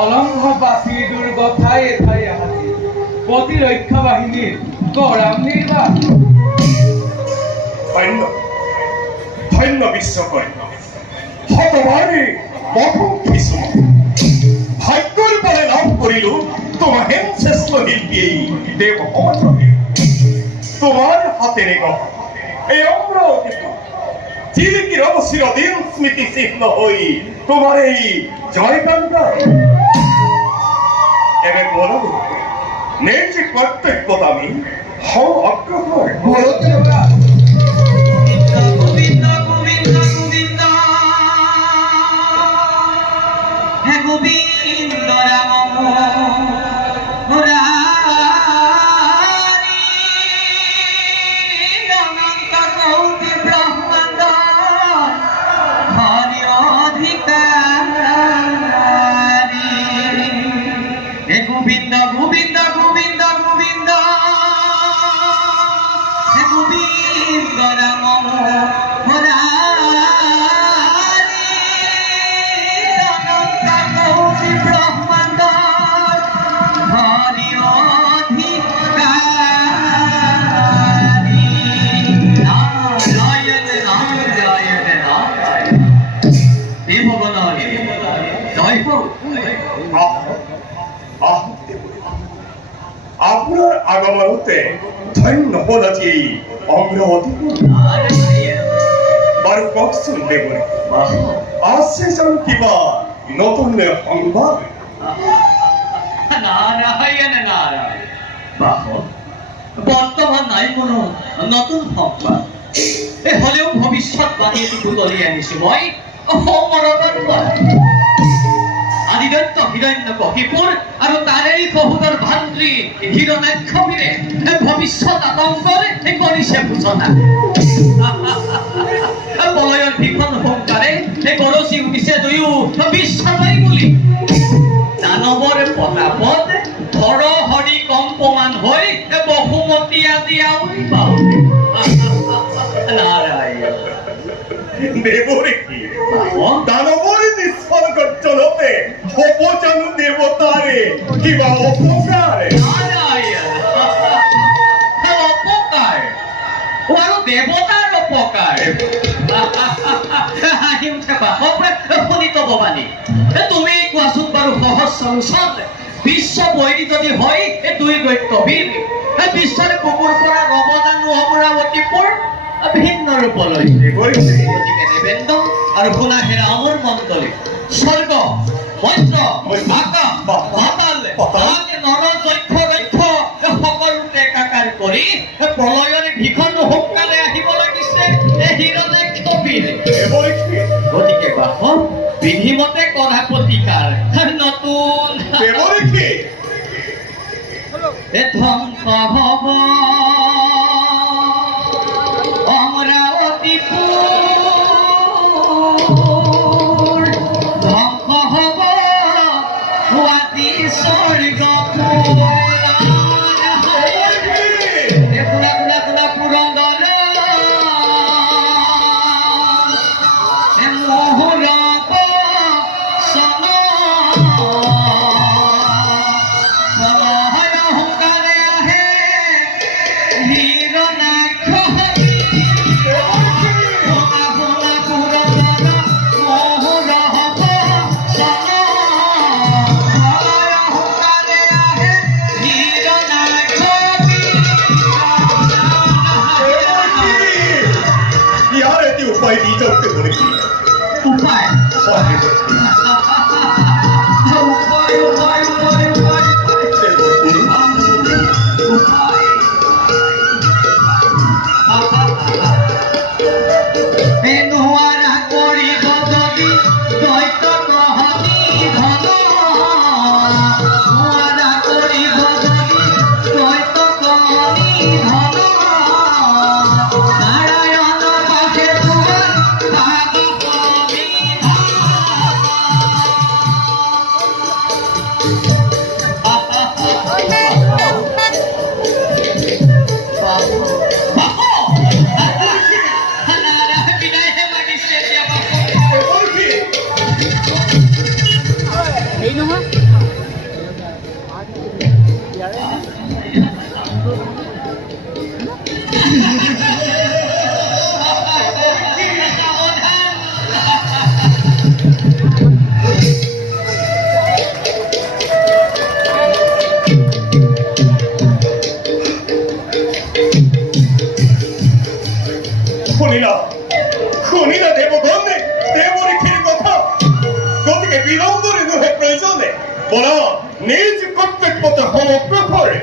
অলংঘ বাসী দুর্গথায় এথায় হাসি প্রতিরক্ষা বাহিনীর গড়াম নির্বাক। ধন্য ধন্য বিশ্বকর্ম হতবারে প্রথম কিছু ভাগ্যর বলে লাভ করিল তোমার হেম শ্রেষ্ঠ শিল্পী এই দেব অমরকে তোমার হাতে রেখ এই অমরাবতী চিলিকির চিরদিন স্মৃতি চিহ্ন হই তোমার এই জয়গানটা এবে বলো নেই কর্তব্যতা আমি হও অগ্রসর বলো গোবিন্দ গোবিন্দ গোবিন্দ হে গোবিন্দ রাম মুরারি অনন্ত কোটি ব্রহ্মাণ্ড হরি অধিকারী হে গোবিন্দ গোবিন্দ গোবিন্দ গোবিন্দ হে গোবিন্দ রাম মুরারি অনন্ত কোটি ব্রহ্মাণ্ড হরি অধিকারী নারায়ণ নারায়ণ নারায়ণ হে ভগবান জয় হোক। আপনার আগমনতে ধন্য হল যে এই অগ্রগতি বারো ককসুন দেবরে আসছে যেন কিবা নতুন সংবাদ নারায়ণ নারায়ণ বাহ বর্তমান নাই কোনো নতুন সংবাদ হলেও ভবিষ্যৎবাণী এটি তুলি আনিছো মই অমৰবাদ আদিদত্ত হিৰণ্যকশিপুৰ আৰু তাৰেই শহুৰৰ ভাতৃ হিৰণ্যাক্ষৰে ভৱিষ্যত আতংকৰ কৰিছে সূচনা বলয়ৰ ভীষণ সংকাৰে গৰজি উঠিছে দুয়ো বিশ্বময় বুলি দানৱৰ প্ৰতাপত ধৰ হৰি কম্পমান হৈ বসুমতী আজি আউৰি পাওঁতে নাৰায়ণ দেবৰে কি দানবৰে নিষ্ফল গৰ্জনতে হব জানু দেবতাৰে কিবা অপকাৰে নাৰায়ণ অপকাৰ আৰু দেৱতাৰ অপকাৰ আহিমছে বাপক শুনিত ভৱানী তুমি কোৱাচোন বাৰু সহজ সংসদ বিশ্ব বৈৰী যদি হয় এই দুই দৈত্যবীৰ বিশ্বৰ কুকুৰ পৰা ৰবদানু অমৰাৱতীপুৰ ভিন্ন ৰূপলৈ গতিকে দেবেন্দ্ৰ আৰু শুনাহেৰা আমাৰ মণ্ডলী স্বৰ্গ মন্ত্ৰ আকাশ পাতাল নৰ যক্ষ ৰক্ষ সকলোতে একাকাৰ কৰি প্ৰলয়ৰ ভীষণ হুংকাৰে আহিব লাগিছে হিৰণ্যাক্ষবীৰ গতিকে বাস বিধিমতে কৰা প্ৰতিকাৰ নতুন ধ্বংস হব অমৰাৱতীপুৰ ধ্বংস হব গুৱাহাটী স্বৰ্গপুৰ পুৰন্দৰ মোহৰব চন বলহৰ হুংকাৰে আহে হিৰণ্যাক্ষ উপায় দিয়ে চলতে বলেছি উপায় নোয়াৰা কৰিব যদি দৈত্য গ্ৰহণী ধন নোয়াৰা কৰিব যদি দৈত্য গ্ৰহণী ধন নাৰায়ণ বসে তোমাৰ ভাগ এই নহয় শুনিলা দেবগণে দেবৰীক্ষেৰ কথা, গতিকে বিলম্বৰে নহে প্ৰয়োজনে বলা নিজ কৰ্তব্যতে হম প্ৰখৰে।